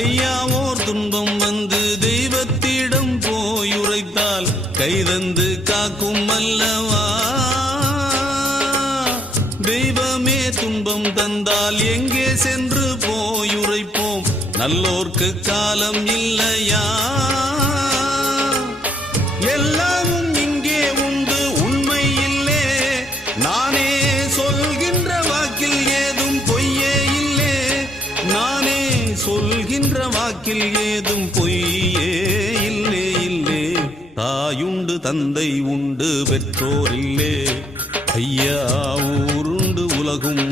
ஐயா ஓர் துன்பம் வந்து தெய்வத்திடம் போய் உரைத்தால் கைதந்து காக்கும் அல்லவா? தெய்வமே துன்பம் தந்தால் எங்கே சென்று போய் உரைப்போம்? நல்லோர்க்கு காலம் இல்லையா? எல்லாமும் இங்கே உண்டு உண்மை இல்லே, நானே சொல்கின்ற வாக்கில் ஏதும் பொய்யே இல்லே, நானே சொல்கின்ற வாக்கில் ஏதும் பொய்யே இல்லே இல்லே. தாயுண்டு தந்தை உண்டு பெற்றோர் இல்லே, ஐயா ஊருண்டு உலகும்